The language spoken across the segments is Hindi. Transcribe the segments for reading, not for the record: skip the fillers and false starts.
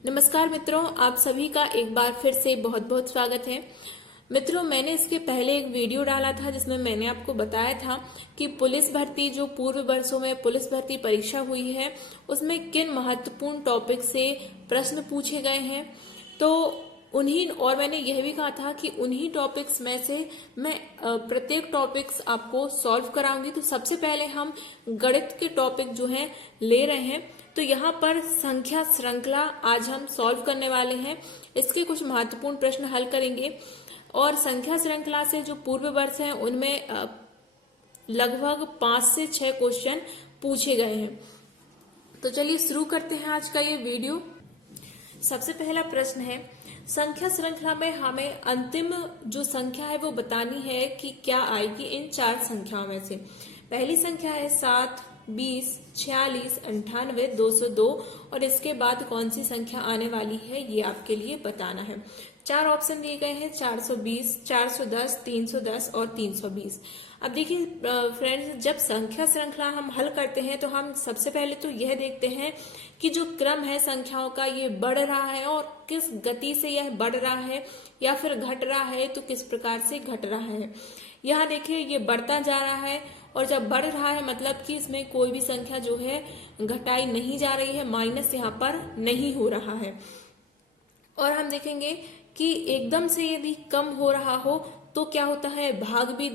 नमस्कार मित्रों, आप सभी का एक बार फिर से बहुत बहुत स्वागत है। मित्रों, मैंने इसके पहले एक वीडियो डाला था जिसमें मैंने आपको बताया था कि पुलिस भर्ती जो पूर्व वर्षों में पुलिस भर्ती परीक्षा हुई है उसमें किन महत्वपूर्ण टॉपिक से प्रश्न पूछे गए हैं। तो मैंने यह भी कहा था कि उन्हीं टॉपिक्स में से मैं प्रत्येक टॉपिक्स आपको सॉल्व कराऊंगी। तो सबसे पहले हम गणित के टॉपिक जो हैं ले रहे हैं। तो यहाँ पर संख्या श्रृंखला आज हम सॉल्व करने वाले हैं। इसके कुछ महत्वपूर्ण प्रश्न हल करेंगे और संख्या श्रृंखला से जो पूर्व वर्ष हैं उनमें लगभग 5 से 6 क्वेश्चन पूछे गए हैं। तो चलिए शुरू करते हैं आज का ये वीडियो। सबसे पहला प्रश्न है, संख्या श्रृंखला में हमें अंतिम जो संख्या है वो बतानी है कि क्या आएगी इन 4 संख्याओं में से। पहली संख्या है 7, 20, 46, 98, 202 और इसके बाद कौन सी संख्या आने वाली है ये आपके लिए बताना है। 4 ऑप्शन दिए गए हैं, 420, 410, 310 और 320। अब देखिए फ्रेंड्स, जब संख्या श्रृंखला हम हल करते हैं तो हम सबसे पहले तो यह देखते हैं कि जो क्रम है संख्याओं का ये बढ़ रहा है और किस गति से यह बढ़ रहा है या फिर घट रहा है तो किस प्रकार से घट रहा है। यहाँ देखिए ये बढ़ता जा रहा है और जब बढ़ रहा है मतलब कि इसमें कोई भी संख्या जो है घटाई नहीं जा रही है, माइनस यहाँ पर नहीं हो रहा है। और हम देखेंगे कि एकदम से यदि कम हो रहा हो तो क्या होता है, भाग भी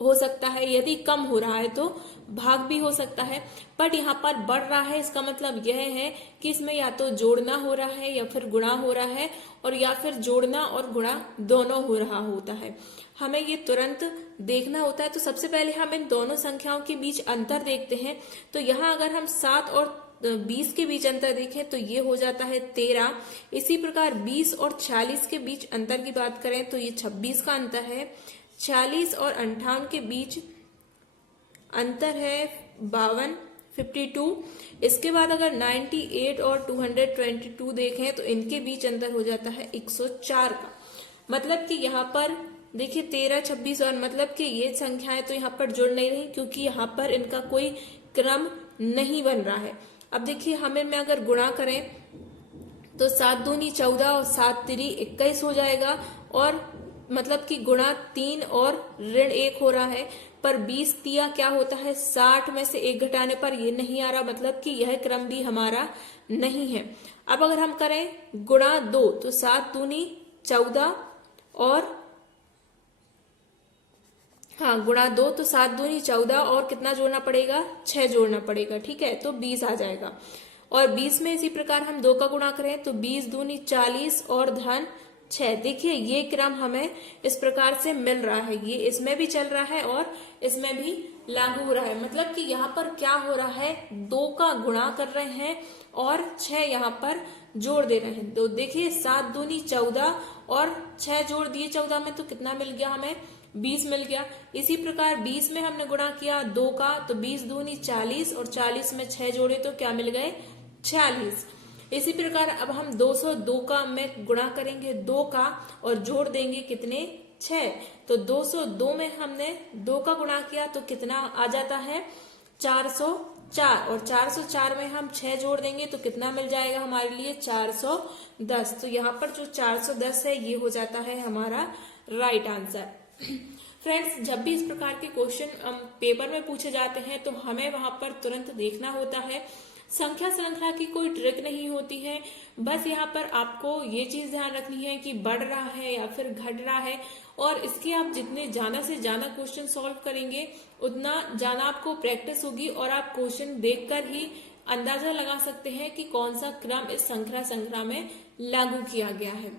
हो सकता है। यदि कम हो रहा है तो भाग भी हो सकता है। बट यहाँ पर बढ़ रहा है इसका मतलब यह है कि इसमें या तो जोड़ना हो रहा है या फिर गुणा हो रहा है और या फिर जोड़ना और गुणा दोनों हो रहा होता है। हमें ये तुरंत देखना होता है। तो सबसे पहले हम इन दोनों संख्याओं के बीच अंतर देखते हैं। तो यहाँ अगर हम 7 और 20 के बीच अंतर देखें तो ये हो जाता है 13। इसी प्रकार 20 और 46 के बीच अंतर की बात करें तो ये 26 का अंतर है। 46 और 58 के बीच अंतर है 52। इसके बाद अगर 98 और 222 देखें तो इनके बीच अंतर हो जाता है 104 का। मतलब कि यहाँ पर देखिए 13, 26 और मतलब कि ये संख्याएं तो यहाँ पर जुड़ नहीं रही क्योंकि यहाँ पर इनका कोई क्रम नहीं बन रहा है। अब देखिए हमें में अगर गुणा करें तो 7 दूनी 14 और 7 तिरी 21 हो जाएगा और मतलब कि गुणा 3 और ऋण 1 हो रहा है। पर 20 तिया क्या होता है, 60 में से 1 घटाने पर ये नहीं आ रहा, मतलब कि यह क्रम भी हमारा नहीं है। अब अगर हम करें गुणा 2 तो 7 दूनी 14 और गुणा 2 तो 7 दूनी 14 और कितना जोड़ना पड़ेगा, 6 जोड़ना पड़ेगा। ठीक है, तो 20 आ जाएगा। और 20 में इसी प्रकार हम 2 का गुणा करें तो 20 दूनी 40 और धन 6। देखिए ये क्रम हमें इस प्रकार से मिल रहा है, ये इसमें भी चल रहा है और इसमें भी लागू हो रहा है। मतलब कि यहाँ पर क्या हो रहा है, 2 का गुणा कर रहे हैं और 6 यहाँ पर जोड़ दे रहे हैं। तो देखिए 7 दूनी 14 और 6 जोड़ दिए 14 में तो कितना मिल गया, हमें 20 मिल गया। इसी प्रकार 20 में हमने गुणा किया 2 का तो 20 दूनी 40 और 40 में 6 जोड़े तो क्या मिल गए, 46। इसी प्रकार अब हम 202 का में गुणा करेंगे 2 का और जोड़ देंगे कितने, 6। तो 202 में हमने 2 का गुणा किया तो कितना आ जाता है, 404 और 404 में हम 6 जोड़ देंगे तो कितना मिल जाएगा हमारे लिए, 410। तो यहाँ पर जो 410 है ये हो जाता है हमारा राइट आंसर। फ्रेंड्स, जब भी इस प्रकार के क्वेश्चन पेपर में पूछे जाते हैं तो हमें वहां पर तुरंत देखना होता है। संख्या श्रृंखला की कोई ट्रिक नहीं होती है, बस यहाँ पर आपको ये चीज ध्यान रखनी है कि बढ़ रहा है या फिर घट रहा है। और इसके आप जितने ज्यादा से ज्यादा क्वेश्चन सॉल्व करेंगे उतना ज्यादा आपको प्रैक्टिस होगी और आप क्वेश्चन देखकर ही अंदाजा लगा सकते हैं कि कौन सा क्रम इस संख्या श्रृंखला में लागू किया गया है।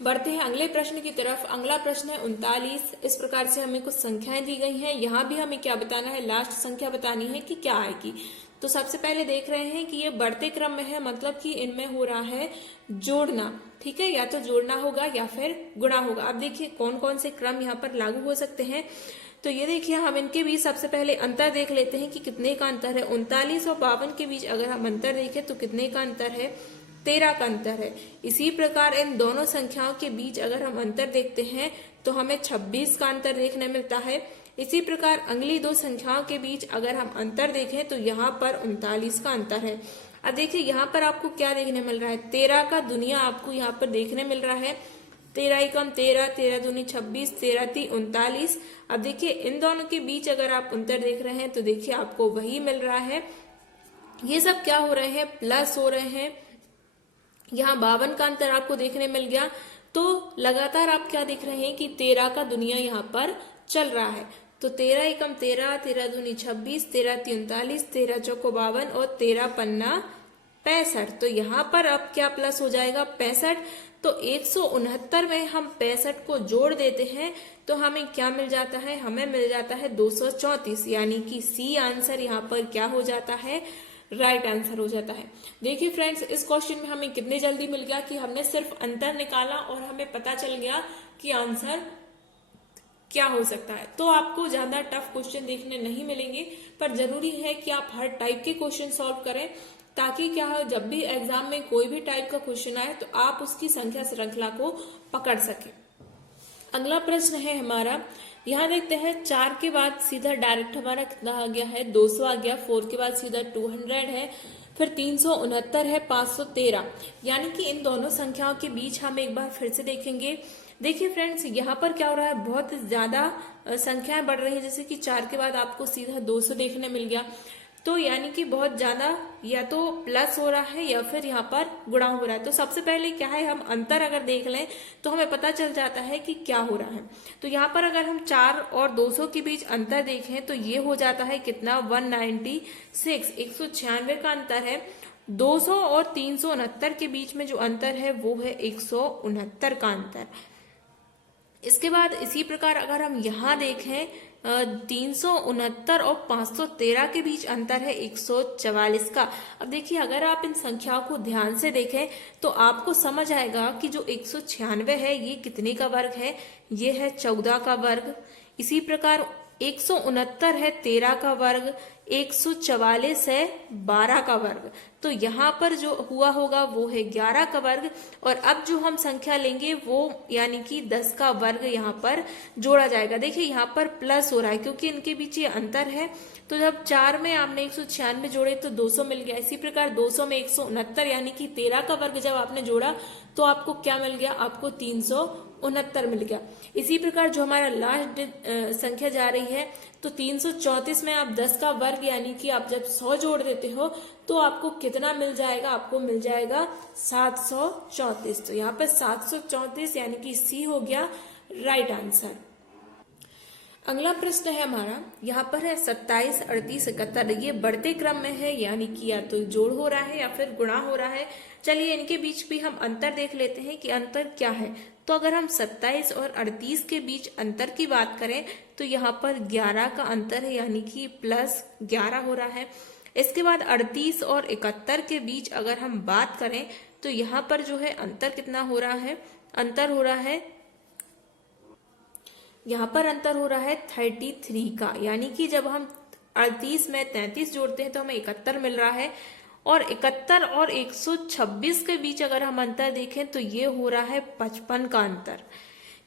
बढ़ते हैं अगले प्रश्न की तरफ। अगला प्रश्न है 39। इस प्रकार से हमें कुछ संख्याएं दी गई हैं। यहाँ भी हमें क्या बताना है, लास्ट संख्या बतानी है कि क्या आएगी। तो सबसे पहले देख रहे हैं कि ये बढ़ते क्रम में है, मतलब कि इनमें हो रहा है जोड़ना। ठीक है, या तो जोड़ना होगा या फिर गुणा होगा। अब देखिए कौन कौन से क्रम यहाँ पर लागू हो सकते हैं। तो ये देखिए हम इनके बीच सबसे पहले अंतर देख लेते हैं कि कितने का अंतर है। 39 और 52 के बीच अगर हम अंतर देखें तो कितने का अंतर है, 13 का अंतर है। इसी प्रकार इन दोनों संख्याओं के बीच अगर हम अंतर देखते हैं तो हमें 26 का अंतर देखने मिलता है। इसी प्रकार अगली दो संख्याओं के बीच अगर हम अंतर देखें तो यहाँ पर 39 का अंतर है। अब देखिए यहाँ पर आपको क्या देखने मिल रहा है, 13 का दुनिया आपको यहाँ पर देखने मिल रहा है। 13 एकम 13, 13 दूनी 26, 13 ती 39। अब देखिए इन दोनों के बीच अगर आप अंतर देख रहे हैं तो देखिए आपको वही मिल रहा है। ये सब क्या हो रहे हैं, प्लस हो रहे हैं। यहाँ 52 का अंतर आपको देखने मिल गया। तो लगातार आप क्या देख रहे हैं कि 13 का दुनिया यहाँ पर चल रहा है। तो 13 एकम 13, 13 दूनी 26, 13 ती 39, 13 चौको 52 और 13 पन्ना 65। तो यहाँ पर अब क्या प्लस हो जाएगा, 65। तो 169 में हम 65 को जोड़ देते हैं तो हमें क्या मिल जाता है, हमें मिल जाता है 234, यानी कि सी आंसर यहाँ पर क्या हो जाता है, राइट आंसर हो जाता है। देखिए फ्रेंड्स, इस क्वेश्चन में हमें कितनी जल्दी मिल गया कि हमने सिर्फ अंतर निकाला और हमें पता चल गया कि आंसर क्या हो सकता है। तो आपको ज्यादा टफ क्वेश्चन देखने नहीं मिलेंगे, पर जरूरी है कि आप हर टाइप के क्वेश्चन सॉल्व करें, ताकि क्या हो, जब भी एग्जाम में कोई भी टाइप का क्वेश्चन आए तो आप उसकी संख्या श्रृंखला को पकड़ सके। अगला प्रश्न है हमारा, यहाँ देखते हैं 4 के बाद सीधा डायरेक्ट हमारा कितना आ गया है, 200 आ गया। 4 के बाद सीधा 200 है, फिर 369 है, 513। यानी कि इन दोनों संख्याओं के बीच हम एक बार फिर से देखेंगे। देखिए फ्रेंड्स, यहाँ पर क्या हो रहा है, बहुत ज्यादा संख्याएं बढ़ रही है। जैसे कि 4 के बाद आपको सीधा 200 देखने मिल गया, तो यानी कि बहुत ज्यादा या तो प्लस हो रहा है या फिर यहाँ पर गुणा हो रहा है। तो सबसे पहले क्या है, हम अंतर अगर देख लें तो हमें पता चल जाता है कि क्या हो रहा है। तो यहाँ पर अगर हम 4 और 200 के बीच अंतर देखें तो ये हो जाता है कितना, 196, 196 का अंतर है। 200 और 369 के बीच में जो अंतर है वो है 169 का अंतर। इसके बाद इसी प्रकार अगर हम यहाँ देखें 369 और 513 के बीच अंतर है 144 का। अब देखिए, अगर आप इन संख्याओं को ध्यान से देखें तो आपको समझ आएगा कि जो 196 है ये कितने का वर्ग है, ये है 14 का वर्ग। इसी प्रकार 169 है 13 का वर्ग, 144 है 12 का वर्ग। तो यहाँ पर जो हुआ होगा वो है 11 का वर्ग। और अब जो हम संख्या लेंगे वो यानी कि 10 का वर्ग यहाँ पर जोड़ा जाएगा। देखिए यहाँ पर प्लस हो रहा है क्योंकि इनके बीच ये अंतर है। तो जब 4 में आपने 196 जोड़े तो 200 मिल गया। इसी प्रकार 200 में 169 यानी कि 13 का वर्ग जब आपने जोड़ा तो आपको क्या मिल गया, आपको 369 मिल गया। इसी प्रकार जो हमारा लास्ट संख्या जा रही है तो 334 में आप 10 का वर्ग यानी कि आप जब 100 जोड़ देते हो तो आपको कितना मिल जाएगा, आपको मिल जाएगा 734। तो यहाँ पे 734 यानी कि सी हो गया राइट आंसर। अगला प्रश्न है हमारा, यहाँ पर है 27, 38, 71। ये बढ़ते क्रम में है यानी कि या तो जोड़ हो रहा है या फिर गुणा हो रहा है। चलिए इनके बीच भी हम अंतर देख लेते हैं कि अंतर क्या है। तो अगर हम 27 और 38 के बीच अंतर की बात करें तो यहाँ पर 11 का अंतर है यानी कि प्लस 11 हो रहा है। इसके बाद 38 और 71 के बीच अगर हम बात करें तो यहाँ पर जो है अंतर कितना हो रहा है, अंतर हो रहा है, यहाँ पर अंतर हो रहा है 33 का। यानी कि जब हम 38 में 33 जोड़ते हैं तो हमें 71 मिल रहा है। और 71 और 126 के बीच अगर हम अंतर देखें तो ये हो रहा है 55 का अंतर।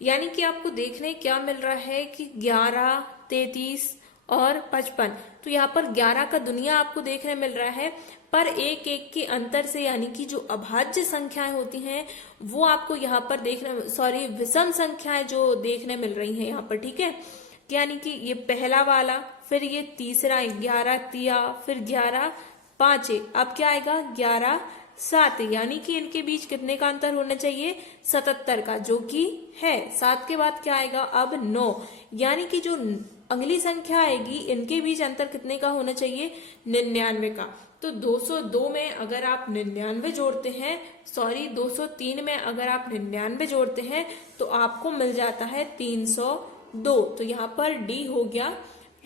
यानी कि आपको देखने क्या मिल रहा है कि 11, 33 और 55। तो यहाँ पर 11 का दुनिया आपको देखने मिल रहा है, पर एक एक के अंतर से यानी कि जो अभाज्य संख्याएं होती हैं वो आपको यहाँ पर देखने, विषम संख्याएं जो देखने मिल रही हैं यहाँ पर, ठीक है। यानी कि ये पहला वाला, फिर ये तीसरा 11 तिया, फिर 11 5, अब क्या आएगा 11 7। यानी कि इनके बीच कितने का अंतर होना चाहिए, 77 का, जो कि है। 7 के बाद क्या आएगा अब 9। यानी कि जो अगली संख्या आएगी इनके बीच अंतर कितने का होना चाहिए, 99 का। तो 202 में अगर आप 99 जोड़ते हैं, 203 में अगर आप 99 जोड़ते हैं तो आपको मिल जाता है 302। तो यहाँ पर डी हो गया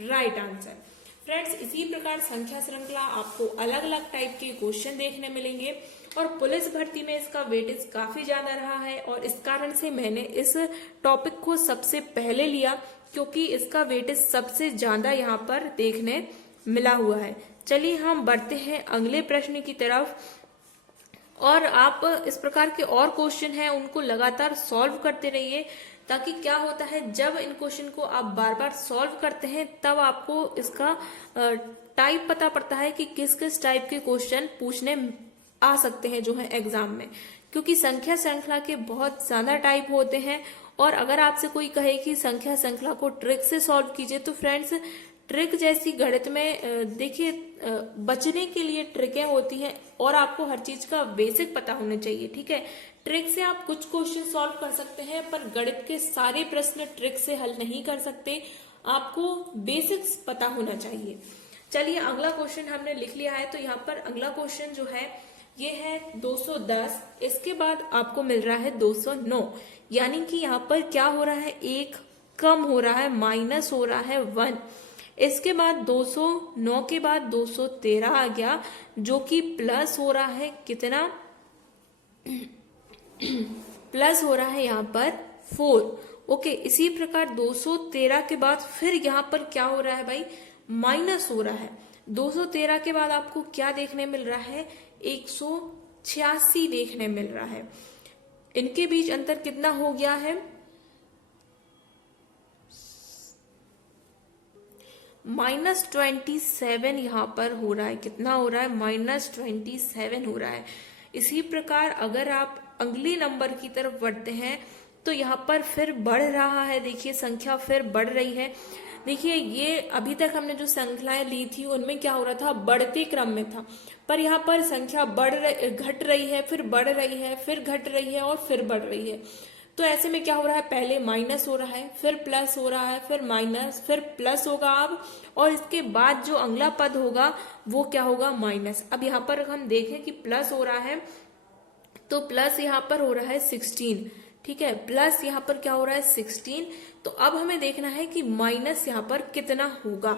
राइट आंसर। फ्रेंड्स, इसी प्रकार संख्या श्रृंखला आपको अलग अलग टाइप के क्वेश्चन देखने मिलेंगे और पुलिस भर्ती में इसका वेटेज काफी ज्यादा रहा है और इस कारण से मैंने इस टॉपिक को सबसे पहले लिया क्योंकि इसका वेटेज सबसे ज्यादा यहाँ पर देखने मिला हुआ है। चलिए हम बढ़ते हैं अगले प्रश्न की तरफ और आप इस प्रकार के और क्वेश्चन हैं उनको लगातार सॉल्व करते रहिए, ताकि क्या होता है जब इन क्वेश्चन को आप बार बार सॉल्व करते हैं तब आपको इसका टाइप पता पड़ता है कि किस किस टाइप के क्वेश्चन पूछने आ सकते हैं जो है एग्जाम में, क्योंकि संख्या श्रृंखला के बहुत ज्यादा टाइप होते हैं। और अगर आपसे कोई कहे कि संख्या श्रृंखला को ट्रिक से सॉल्व कीजिए, तो फ्रेंड्स ट्रिक जैसी गणित में देखिए बचने के लिए ट्रिकें होती हैं और आपको हर चीज का बेसिक पता होना चाहिए, ठीक है। ट्रिक से आप कुछ क्वेश्चन सॉल्व कर सकते हैं, पर गणित के सारे प्रश्न ट्रिक से हल नहीं कर सकते, आपको बेसिक्स पता होना चाहिए। चलिए अगला क्वेश्चन हमने लिख लिया है, तो यहाँ पर अगला क्वेश्चन जो है ये है 210, इसके बाद आपको मिल रहा है 209, यानी कि यहाँ पर क्या हो रहा है, एक कम हो रहा है, माइनस हो रहा है 1। इसके बाद 209 के बाद 213 आ गया, जो कि प्लस हो रहा है कितना, प्लस हो रहा है यहाँ पर 4। ओके, इसी प्रकार 213 के बाद फिर यहाँ पर क्या हो रहा है भाई, माइनस हो रहा है। 213 के बाद आपको क्या देखने मिल रहा है, 186 देखने मिल रहा है। इनके बीच अंतर कितना हो गया है, -27 यहाँ पर हो रहा है। कितना हो रहा है, -27 हो रहा है। इसी प्रकार अगर आप अगले नंबर की तरफ बढ़ते हैं तो यहाँ पर फिर बढ़ रहा है, देखिए संख्या फिर बढ़ रही है। देखिए ये अभी तक हमने जो श्रृंखलाएं ली थी उनमें क्या हो रहा था, बढ़ते क्रम में था, पर यहाँ पर संख्या घट रही है, फिर बढ़ रही है, फिर घट रही है और फिर बढ़ रही है। तो ऐसे में क्या हो रहा है, पहले माइनस हो रहा है, फिर प्लस हो रहा है, फिर माइनस, फिर प्लस होगा अब, और इसके बाद जो अगला पद होगा वो क्या होगा, माइनस। अब यहाँ पर हम देखें कि प्लस हो रहा है, तो प्लस यहाँ पर हो रहा है 16, ठीक है, प्लस यहाँ पर क्या हो रहा है 16। तो अब हमें देखना है कि माइनस यहाँ पर कितना होगा।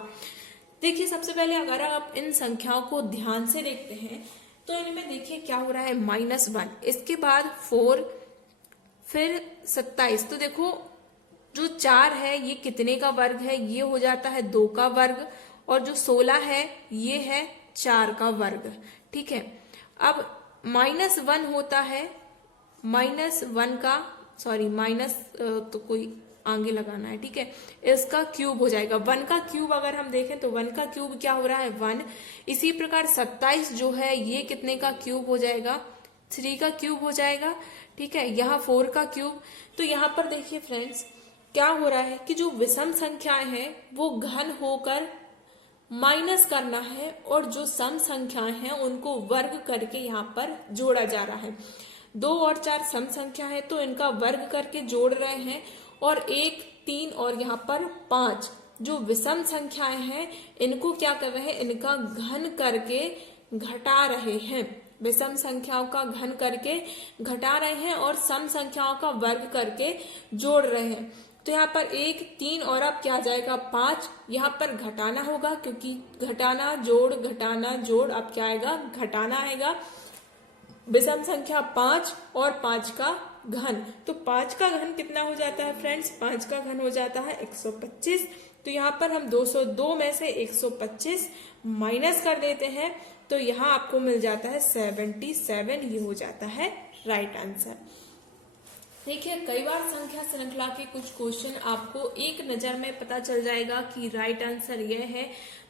देखिए सबसे पहले अगर आप इन संख्याओं को ध्यान से देखते हैं तो इनमें देखिए क्या हो रहा है, -1, इसके बाद 4, फिर 27। तो देखो जो 4 है ये कितने का वर्ग है, ये हो जाता है 2 का वर्ग, और जो 16 है ये है 4 का वर्ग, ठीक है। अब -1 होता है, -1 का माइनस तो कोई आगे लगाना है, ठीक है, इसका क्यूब हो जाएगा। 1 का क्यूब अगर हम देखें तो 1 का क्यूब क्या हो रहा है, 1। इसी प्रकार 27 जो है ये कितने का क्यूब हो जाएगा, 3 का क्यूब हो जाएगा, ठीक है। यहाँ 4 का क्यूब। तो यहाँ पर देखिए फ्रेंड्स क्या हो रहा है कि जो विषम संख्याएं हैं वो घन होकर माइनस करना है, और जो सम संख्याएं हैं उनको वर्ग करके यहाँ पर जोड़ा जा रहा है। 2 और 4 सम संख्या है तो इनका वर्ग करके जोड़ रहे हैं, और 1, 3 और यहाँ पर 5 जो विषम संख्याएं हैं इनको क्या कर रहे हैं, इनका घन करके घटा रहे हैं। विषम संख्याओं का घन करके घटा रहे हैं और सम संख्याओं का वर्ग करके जोड़ रहे हैं। तो यहाँ पर 1, 3 और अब क्या आ जाएगा, 5। यहाँ पर घटाना होगा क्योंकि घटाना जोड़ अब क्या आएगा, घटाना आएगा। विषम संख्या 5 और 5 का घन, तो 5 का घन कितना हो जाता है फ्रेंड्स, 5 का घन हो जाता है 125। तो यहाँ पर हम 202 में से 125 माइनस कर देते हैं, तो यहाँ आपको मिल जाता है 77, ये हो जाता है राइट आंसर। देखिए कई बार संख्या श्रृंखला के कुछ क्वेश्चन आपको एक नजर में पता चल जाएगा कि राइट आंसर यह है,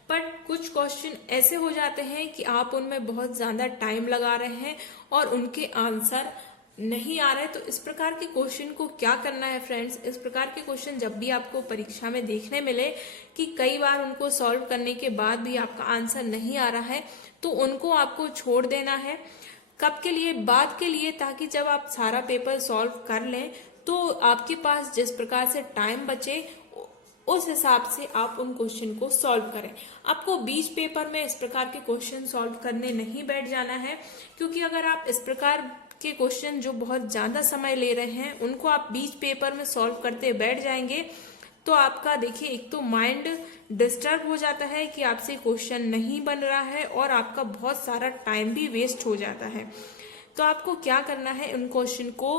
बट कुछ क्वेश्चन ऐसे हो जाते हैं कि आप उनमें बहुत ज्यादा टाइम लगा रहे हैं और उनके आंसर नहीं आ रहे। तो इस प्रकार के क्वेश्चन को क्या करना है फ्रेंड्स, इस प्रकार के क्वेश्चन जब भी आपको परीक्षा में देखने मिले कि कई बार उनको सॉल्व करने के बाद भी आपका आंसर नहीं आ रहा है, तो उनको आपको छोड़ देना है। कब के लिए, बाद के लिए, ताकि जब आप सारा पेपर सॉल्व कर लें तो आपके पास जिस प्रकार से टाइम बचे उस हिसाब से आप उन क्वेश्चन को सॉल्व करें। आपको बीच पेपर में इस प्रकार के क्वेश्चन सॉल्व करने नहीं बैठ जाना है, क्योंकि अगर आप इस प्रकार के क्वेश्चन जो बहुत ज्यादा समय ले रहे हैं उनको आप बीच पेपर में सॉल्व करते बैठ जाएंगे तो आपका देखिए एक तो माइंड डिस्टर्ब हो जाता है कि आपसे क्वेश्चन नहीं बन रहा है और आपका बहुत सारा टाइम भी वेस्ट हो जाता है। तो आपको क्या करना है, उन क्वेश्चन को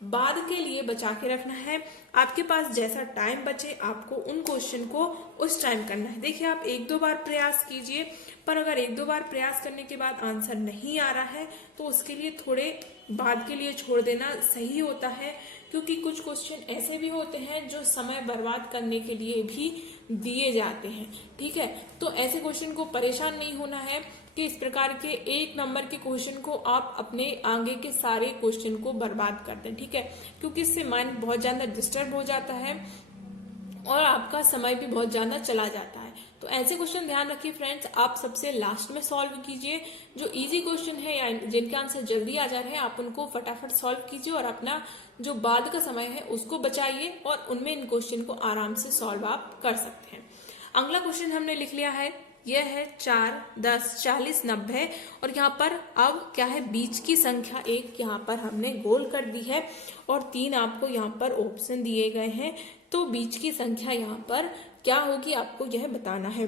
बाद के लिए बचा के रखना है। आपके पास जैसा टाइम बचे आपको उन क्वेश्चन को उस टाइम करना है। देखिए आप एक दो बार प्रयास कीजिए, पर अगर एक दो बार प्रयास करने के बाद आंसर नहीं आ रहा है तो उसके लिए थोड़े बाद के लिए छोड़ देना सही होता है, क्योंकि कुछ क्वेश्चन ऐसे भी होते हैं जो समय बर्बाद करने के लिए भी दिए जाते हैं। ठीक है, तो ऐसे क्वेश्चन को परेशान नहीं होना है कि इस प्रकार के एक नंबर के क्वेश्चन को आप अपने आगे के सारे क्वेश्चन को बर्बाद कर दें। ठीक है, क्योंकि इससे माइंड बहुत ज्यादा डिस्टर्ब हो जाता है और आपका समय भी बहुत ज्यादा चला जाता है। तो ऐसे क्वेश्चन ध्यान रखिए फ्रेंड्स, आप सबसे लास्ट में सॉल्व कीजिए। जो इजी क्वेश्चन है या जिनके आंसर जल्दी आ जा रहे हैं आप उनको फटाफट सॉल्व कीजिए और अपना जो बाद का समय है उसको बचाइए और उनमें इन क्वेश्चन को आराम से सॉल्व आप कर सकते हैं। अगला क्वेश्चन हमने लिख लिया है, यह है 4, 10, 40, 90 और यहाँ पर अब क्या है, बीच की संख्या 1 यहाँ पर हमने गोल कर दी है और 3 आपको यहाँ पर ऑप्शन दिए गए हैं। तो बीच की संख्या यहाँ पर क्या होगी आपको यह बताना है।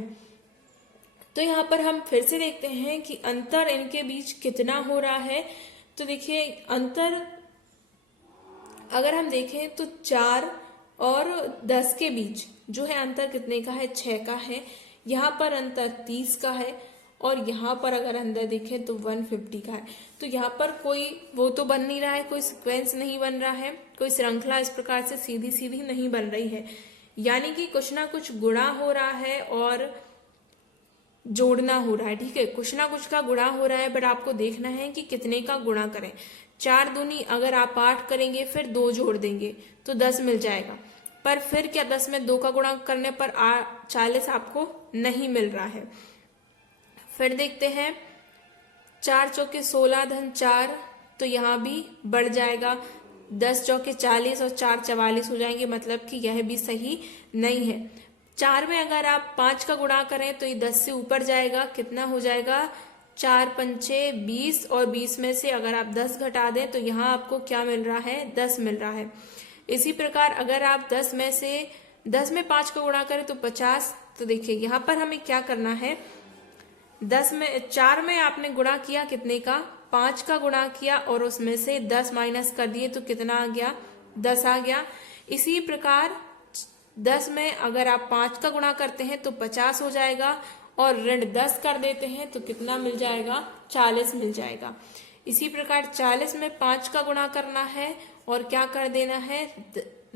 तो यहाँ पर हम फिर से देखते हैं कि अंतर इनके बीच कितना हो रहा है। तो देखिए अंतर अगर हम देखें तो 4 और 10 के बीच जो है अंतर कितने का है, 6 का है। यहाँ पर अंतर 30 का है और यहाँ पर अगर अंदर देखें तो 150 का है। तो यहाँ पर कोई वो तो बन नहीं रहा है, कोई सीक्वेंस नहीं बन रहा है, कोई श्रृंखला इस प्रकार से सीधी सीधी नहीं बन रही है, यानी कि कुछ ना कुछ गुणा हो रहा है और जोड़ना हो रहा है। ठीक है, कुछ ना कुछ का गुणा हो रहा है, बट आपको देखना है कि कितने का गुणा करें। 4 दूनी अगर आप 8 करेंगे फिर 2 जोड़ देंगे तो 10 मिल जाएगा, पर फिर क्या 10 में 2 का गुणा करने पर 40 आपको नहीं मिल रहा है। फिर देखते हैं 4 चौके 16 धन 4, तो यहाँ भी बढ़ जाएगा। 10 चौके 40 और 4 44 हो जाएंगे, मतलब कि यह भी सही नहीं है। 4 में अगर आप 5 का गुणा करें तो ये 10 से ऊपर जाएगा, कितना हो जाएगा, 4 पंचे 20 और 20 में से अगर आप 10 घटा दें तो यहाँ आपको क्या मिल रहा है, 10 मिल रहा है। इसी प्रकार अगर आप 10 में 5 का गुणा करें तो 50। तो देखिए यहाँ पर हमें क्या करना है, 4 में आपने गुणा किया कितने का, 5 का गुणा किया और उसमें से 10 माइनस कर दिए तो कितना आ गया, 10 आ गया। इसी प्रकार 10 में अगर आप 5 का गुणा करते हैं तो 50 हो जाएगा और ऋण 10 कर देते हैं तो कितना मिल जाएगा, 40 मिल जाएगा। इसी प्रकार 40 में 5 का गुणा करना है और क्या कर देना है,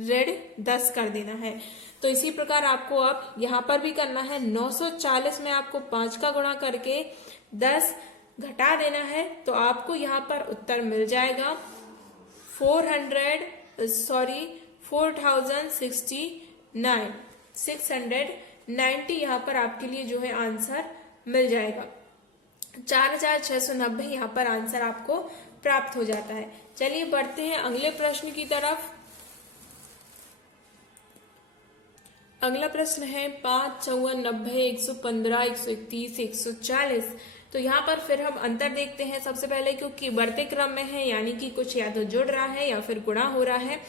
ऋण 10 कर देना है। तो इसी प्रकार आपको अब यहाँ पर भी करना है। 940 में आपको 5 का गुणा करके 10 घटा देना है तो आपको यहाँ पर उत्तर मिल जाएगा 690 यहाँ पर आपके लिए जो है आंसर मिल जाएगा। 4690 यहाँ पर आंसर आपको प्राप्त हो जाता है। चलिए बढ़ते हैं अगले प्रश्न की तरफ। अगला प्रश्न है 5, 54, 90, 115, 131, 140। तो यहाँ पर फिर हम अंतर देखते हैं सबसे पहले, क्योंकि बढ़ते क्रम में है यानी कि कुछ या तो जुड़ रहा है या फिर गुणा हो रहा है।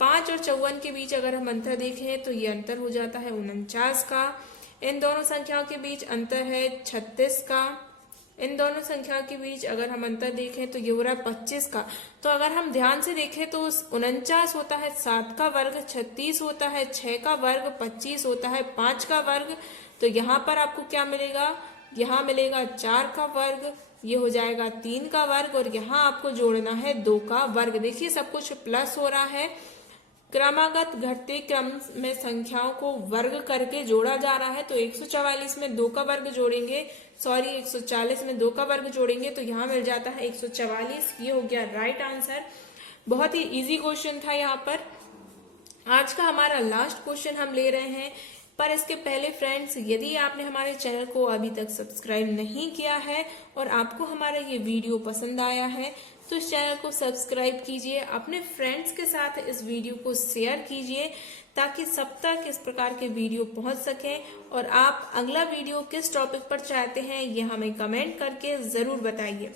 5 और 54 के बीच अगर हम अंतर देखें तो ये अंतर हो जाता है 49 का। इन दोनों संख्याओं के बीच अंतर है 36 का। इन दोनों संख्याओं के बीच अगर हम अंतर देखें तो ये हो रहा है 25 का। तो अगर हम ध्यान से देखें तो 49 होता है 7 का वर्ग, 36 होता है 6 का वर्ग, 25 होता है 5 का वर्ग। तो यहाँ पर आपको क्या मिलेगा, यहाँ मिलेगा 4 का वर्ग, ये हो जाएगा 3 का वर्ग और यहाँ आपको जोड़ना है 2 का वर्ग। देखिए सब कुछ प्लस हो रहा है। क्रमागत घटते क्रम में संख्याओं को वर्ग करके जोड़ा जा रहा है। तो 144 में 2 का वर्ग जोड़ेंगे, 140 में 2 का वर्ग जोड़ेंगे तो यहाँ मिल जाता है 144। ये हो गया राइट आंसर। बहुत ही इजी क्वेश्चन था यहाँ पर। आज का हमारा लास्ट क्वेश्चन हम ले रहे हैं, पर इसके पहले फ्रेंड्स यदि आपने हमारे चैनल को अभी तक सब्सक्राइब नहीं किया है और आपको हमारा ये वीडियो पसंद आया है तो इस चैनल को सब्सक्राइब कीजिए, अपने फ्रेंड्स के साथ इस वीडियो को शेयर कीजिए ताकि सब तक इस प्रकार के वीडियो पहुंच सके। और आप अगला वीडियो किस टॉपिक पर चाहते हैं ये हमें कमेंट करके जरूर बताइए।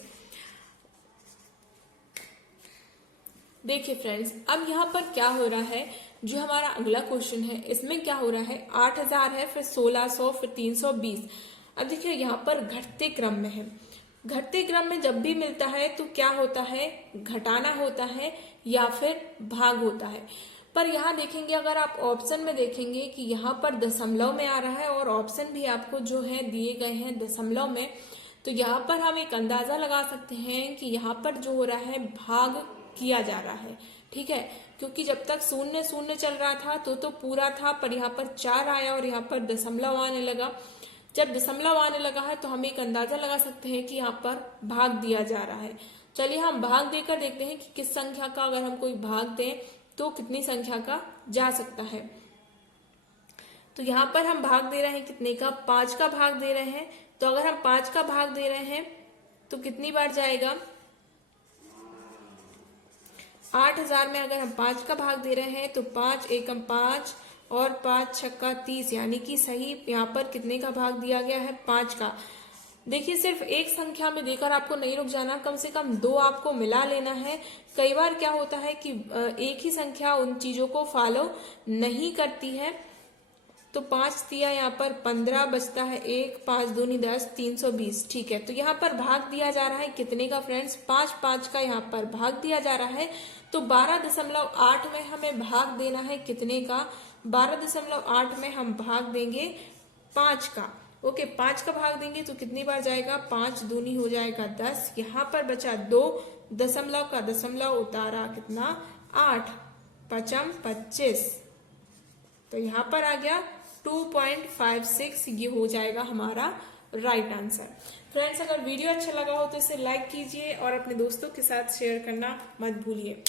देखिए फ्रेंड्स, अब यहाँ पर क्या हो रहा है, जो हमारा अगला क्वेश्चन है इसमें क्या हो रहा है, 8000 है, फिर 1600, फिर 320। अब देखिए यहाँ पर घटते क्रम में है। घटते क्रम में जब भी मिलता है तो क्या होता है, घटाना होता है या फिर भाग होता है। पर यहाँ देखेंगे, अगर आप ऑप्शन में देखेंगे कि यहाँ पर दशमलव में आ रहा है और ऑप्शन भी आपको जो है दिए गए हैं दशमलव में, तो यहाँ पर हम एक अंदाजा लगा सकते हैं कि यहाँ पर जो हो रहा है भाग किया जा रहा है। ठीक है, क्योंकि जब तक शून्य शून्य चल रहा था तो पूरा था, पर यहाँ पर 4 आया और यहाँ पर दशमलव आने लगा। जब दशमलव आने लगा है तो हम एक अंदाजा लगा सकते हैं कि यहाँ पर भाग दिया जा रहा है। चलिए हम भाग देकर देखते हैं कि किस संख्या का अगर हम कोई भाग दें तो कितनी संख्या का जा सकता है। तो यहाँ पर हम भाग दे रहे हैं कितने का, 5 का भाग दे रहे हैं। तो अगर हम 5 का भाग दे रहे हैं तो कितनी बार जाएगा, 8000 में अगर हम 5 का भाग दे रहे हैं तो 5 एकम 5 और 5 छक्का 30, यानी कि सही यहाँ पर कितने का भाग दिया गया है, 5 का। देखिए सिर्फ एक संख्या में देकर आपको नहीं रुक जाना, कम से कम 2 आपको मिला लेना है। कई बार क्या होता है कि एक ही संख्या उन चीजों को फॉलो नहीं करती है। तो 5 दिया यहाँ पर 15, बचता है 1, 5 दूनी 10, 320। ठीक है, तो यहाँ पर भाग दिया जा रहा है कितने का फ्रेंड्स, 5 का यहाँ पर भाग दिया जा रहा है। तो 12.8 में हमें भाग देना है कितने का, 12.8 में हम भाग देंगे 5 का। ओके, 5 का भाग देंगे तो कितनी बार जाएगा, 5 दूनी हो जाएगा 10, यहाँ पर बचा 2, दशमलव का दशमलव उतारा कितना, 8, पचम 25। तो यहाँ पर आ गया 2.56, ये हो जाएगा हमारा राइट आंसर। फ्रेंड्स अगर वीडियो अच्छा लगा हो तो इसे लाइक कीजिए और अपने दोस्तों के साथ शेयर करना मत भूलिए।